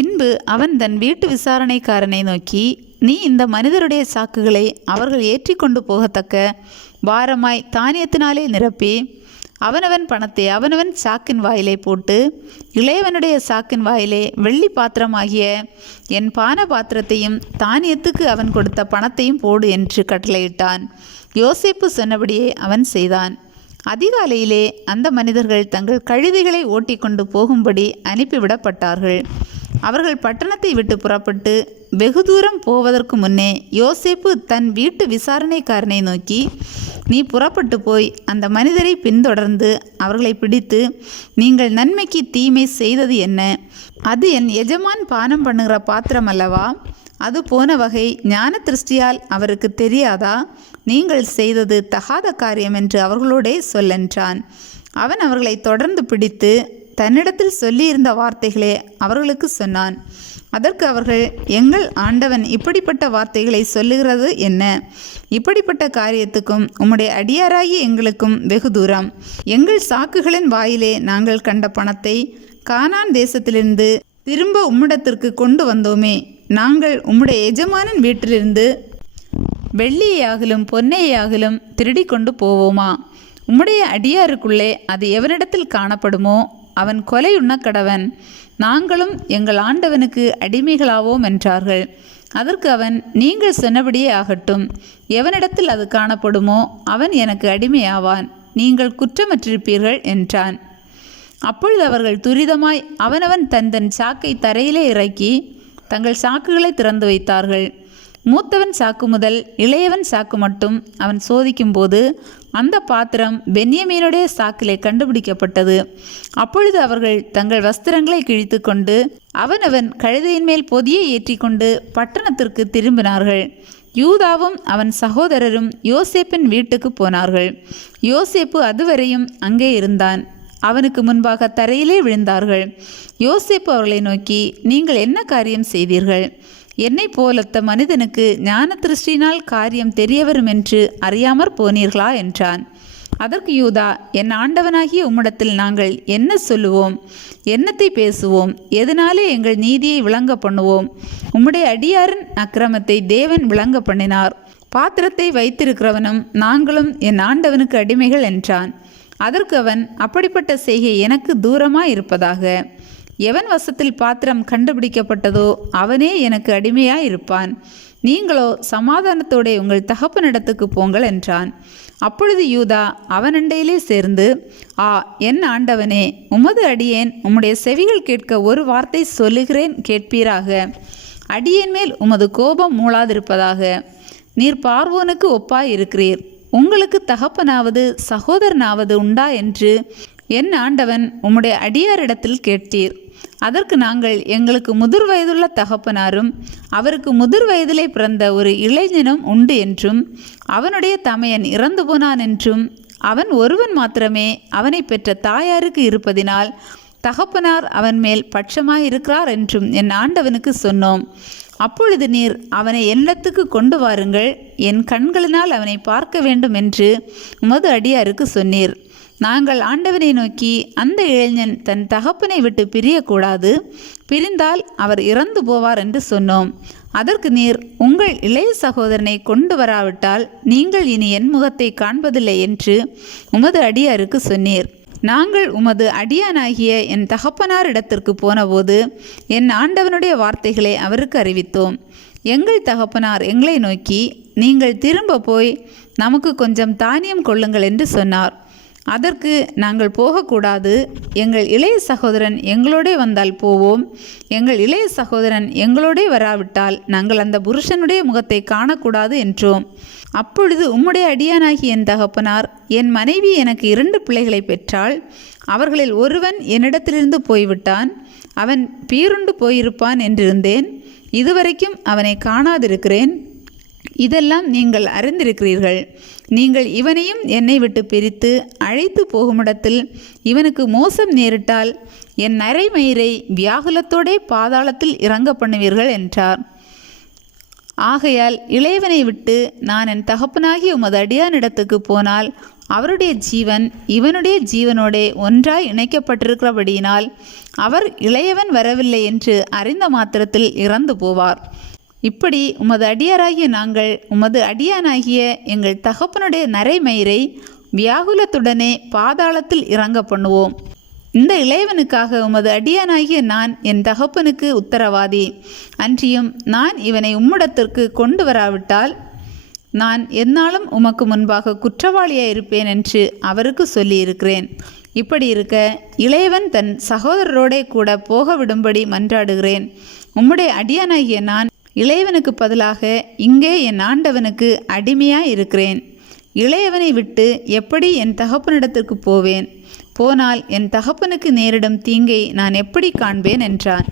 பின்பு அவன் தன் வீட்டு விசாரணைக்காரனை நோக்கி, நீ இந்த மனிதருடைய சாக்குகளை அவர்கள் ஏற்றி கொண்டு போகத்தக்க பாரமாய் தானியத்தினாலே நிரப்பி அவனவன் பணத்தை அவனவன் சாக்கின் வாயிலே போட்டு, இளையவனுடைய சாக்கின் வாயிலே வெள்ளி பாத்திரமாகிய என் பான பாத்திரத்தையும் தானியத்துக்கு அவன் கொடுத்த பணத்தையும் போடு என்று கட்டளையிட்டான். யோசேப்பு சொன்னபடியே அவன் செய்தான். அதிகாலையிலே அந்த மனிதர்கள் தங்கள் கழுதைகளை ஓட்டி கொண்டு போகும்படி அனுப்பிவிடப்பட்டார்கள். அவர்கள் பட்டணத்தை விட்டு புறப்பட்டு வெகு தூரம் போவதற்கு முன்னே யோசேப்பு தன் வீட்டு விசாரணைக்காரனை நோக்கி, நீ புறப்பட்டு போய் அந்த மனிதரை பின்தொடர்ந்து அவர்களை பிடித்து, நீங்கள் நன்மைக்கு தீமை செய்தது என்ன? அது என் எஜமான் பானம் பண்ணுகிற பாத்திரம் அல்லவா? அது போன வகை ஞான திருஷ்டியால் அவருக்கு தெரியாதா? நீங்கள் செய்தது தகாத காரியம் என்று அவர்களோடே சொல்லென்றான். அவன் அவர்களை தொடர்ந்து பிடித்து தன்னிடத்தில் சொல்லியிருந்த வார்த்தைகளே அவர்களுக்கு சொன்னான். அதற்கு அவர்கள், எங்கள் ஆண்டவன் இப்படிப்பட்ட வார்த்தைகளை சொல்லுகிறது என்ன? இப்படிப்பட்ட காரியத்துக்கும் உம்முடைய அடியாராகி எங்களுக்கும் வெகு தூரம். எங்கள் சாக்குகளின் வாயிலே நாங்கள் கண்ட பணத்தை கானான் தேசத்திலிருந்து திரும்ப உம்மிடத்திற்கு கொண்டு வந்தோமே. நாங்கள் உம்முடைய எஜமானன் வீட்டிலிருந்து வெள்ளியாகிலும் பொன்னையாகிலும் திருடி கொண்டு போவோமா? உம்முடைய அடியாருக்குள்ளே அது எவனிடத்தில் காணப்படுமோ அவன் கொலை உண்ணக்கடவன். நாங்களும் எங்கள் ஆண்டவனுக்கு அடிமைகளாவோம் என்றார்கள். அதற்கு அவன், நீங்கள் சொன்னபடியே ஆகட்டும். எவனிடத்தில் அது காணப்படுமோ அவன் எனக்கு அடிமையாவான். நீங்கள் குற்றமற்றிருப்பீர்கள் என்றான். அப்பொழுது அவர்கள் துரிதமாய் அவனவன் தன் தன் சாக்கை தரையிலே இறக்கி தங்கள் சாக்குகளை திறந்து வைத்தார்கள். மூத்தவன் சாக்கு முதல் இளையவன் சாக்கு மட்டும் அவன் சோதிக்கும்போது அந்த பாத்திரம் பென்யமீனுடைய சாக்கிலே கண்டுபிடிக்கப்பட்டது. அப்பொழுது அவர்கள் தங்கள் வஸ்திரங்களை கிழித்து கொண்டு அவனவன் கழுதையின் மேல் பொதியை ஏற்றி கொண்டு பட்டணத்திற்கு திரும்பினார்கள். யூதாவும் அவன் சகோதரரும் யோசேப்பின் வீட்டுக்கு போனார்கள். யோசேப்பு அதுவரையும் அங்கே இருந்தான். அவனுக்கு முன்பாக தரையிலே விழுந்தார்கள். யோசேப்பு அவர்களை நோக்கி, நீங்கள் என்ன காரியம் செய்தீர்கள்? என்னை போலொத்த மனிதனுக்கு ஞான திருஷ்டினால் காரியம் தெரியவரும் என்று அறியாமற் போனீர்களா என்றான். அதற்கு யூதா, என் ஆண்டவனாகிய உம்மிடத்தில் நாங்கள் என்ன சொல்லுவோம்? என்னத்தை பேசுவோம்? எதனாலே எங்கள் நீதியை விளங்க பண்ணுவோம்? உம்முடைய அடியாரின் அக்கிரமத்தை தேவன் விளங்க பண்ணினார். பாத்திரத்தை வைத்திருக்கிறவனும் நாங்களும் என் ஆண்டவனுக்கு அடிமைகள் என்றான். அதற்கு அவன், அப்படிப்பட்ட செய்கை எனக்கு தூரமாய் இருப்பதாக. எவன் வசத்தில் பாத்திரம் கண்டுபிடிக்கப்பட்டதோ அவனே எனக்கு அடிமையாய் இருப்பான். நீங்களோ சமாதானத்தோടെ உங்கள் தகப்பனிடத்துக்கு போங்கள் என்றான். அப்பொழுது யூதா அவனண்டையிலே சேர்ந்து, என் ஆண்டவனே, உமது அடியேன் உம்முடைய செவிகள் கேட்க ஒரு வார்த்தை சொல்லுகிறேன், கேட்பீராக. அடியேன் மேல் உமது கோபம் மூளாதிருப்பதாக. நீர் பார்வோனுக்கு ஒப்பாய் இருக்கிறீர். உங்களுக்கு தகப்பனாவது சகோதரனாவது உண்டா என்று என் ஆண்டவன் உம்முடைய அடியாரிடத்தில் கேட்டீர். அதற்கு நாங்கள், எங்களுக்கு முதிர் வயதுள்ள தகப்பனாரும் அவருக்கு முதிர் வயதிலே பிறந்த ஒரு இளைஞனும் உண்டு என்றும் அவனுடைய தமையன் இறந்து போனான் என்றும் அவன் ஒருவன் மாத்திரமே அவனை பெற்ற தாயாருக்கு இருப்பதினால் தகப்பனார் அவன் மேல் பட்சமாயிருக்கிறார் என்றும் என் ஆண்டவனுக்கு சொன்னோம். அப்பொழுது நீர் அவனை என்னிடத்துக்கு கொண்டு வாருங்கள், என் கண்களினால் அவனை பார்க்க வேண்டும் என்று உமது அடியாருக்கு சொன்னீர். நாங்கள் ஆண்டவனை நோக்கி, அந்த இளைஞன் தன் தகப்பனை விட்டு பிரியக்கூடாது, பிரிந்தால் அவர் இறந்து போவார் என்று சொன்னோம். அதற்கு நீர், உங்கள் இளைய சகோதரனை கொண்டு வராவிட்டால் நீங்கள் இனி என் முகத்தை காண்பதில்லை என்று உமது அடியாருக்கு சொன்னீர். நாங்கள் உமது அடியானாகிய என் தகப்பனாரிடத்திற்கு போனபோது என் ஆண்டவனுடைய வார்த்தைகளை அவருக்கு அறிவித்தோம். எங்கள் தகப்பனார் எங்களை நோக்கி, நீங்கள் திரும்ப போய் நமக்கு கொஞ்சம் தானியம் கொள்ளுங்கள் என்று சொன்னார். அதற்கு நாங்கள் போகக்கூடாது, எங்கள் இளைய சகோதரன் எங்களோடே வந்தால் போவோம், எங்கள் இளைய சகோதரன் எங்களோடே வராவிட்டால் நாங்கள் அந்த புருஷனுடைய முகத்தை காணக்கூடாது என்றோம். அப்பொழுது உம்முடைய அடியானாகி என் தகப்பனார், என் மனைவி எனக்கு 2 பிள்ளைகளை பெற்றாள், அவர்களில் ஒருவன் என்னிடத்திலிருந்து போய்விட்டான், அவன் பீருண்டு போயிருப்பான் என்றிருந்தேன், இதுவரைக்கும் அவனை காணாதிருக்கிறேன். இதெல்லாம் நீங்கள் அறிந்திருக்கிறீர்கள். நீங்கள் இவனையும் என்னை விட்டு பிரித்து அழைத்து போகுமிடத்தில் இவனுக்கு மோசம் நேரிட்டால் என் நரைமயிரை வியாகுலத்தோடே பாதாளத்தில் இறங்க பண்ணுவீர்கள் என்றார். ஆகையால் இளையவனை விட்டு நான் என் தகப்பனாகிய உமது அடியானிடத்துக்கு போனால் அவருடைய ஜீவன் இவனுடைய ஜீவனோடே ஒன்றாய் இணைக்கப்பட்டிருக்கிறபடியினால் அவர் இளையவன் வரவில்லை என்று அறிந்த மாத்திரத்தில் இறந்து போவார். இப்படி உமது அடியாராகிய நாங்கள் உமது அடியானாகிய எங்கள் தகப்பனுடைய நரைமயிரை வியாகுலத்துடனே பாதாளத்தில் இறங்க பண்ணுவோம். இந்த இளையவனுக்காக உமது அடியானாகிய நான் என் தகப்பனுக்கு உத்தரவாதி. அன்றியும் நான் இவனை உம்மிடத்திற்கு கொண்டு வராவிட்டால் நான் எந்நாளும் உமக்கு முன்பாக குற்றவாளியாயிருப்பேன் என்று அவருக்கு சொல்லியிருக்கிறேன். இப்படி இருக்க இளையவன் தன் சகோதரரோடே கூட போக விடும்படி மன்றாடுகிறேன். உம்முடைய அடியானாகிய நான் இளையவனுக்கு பதிலாக இங்கே என் ஆண்டவனுக்கு அடிமையாய் இருக்கிறேன். இளையவனை விட்டு எப்படி என் தகப்பனிடத்திற்கு போவேன்? போனால் என் தகப்பனுக்கு நேரிடும் தீங்கை நான் எப்படி காண்பேன் என்றான்.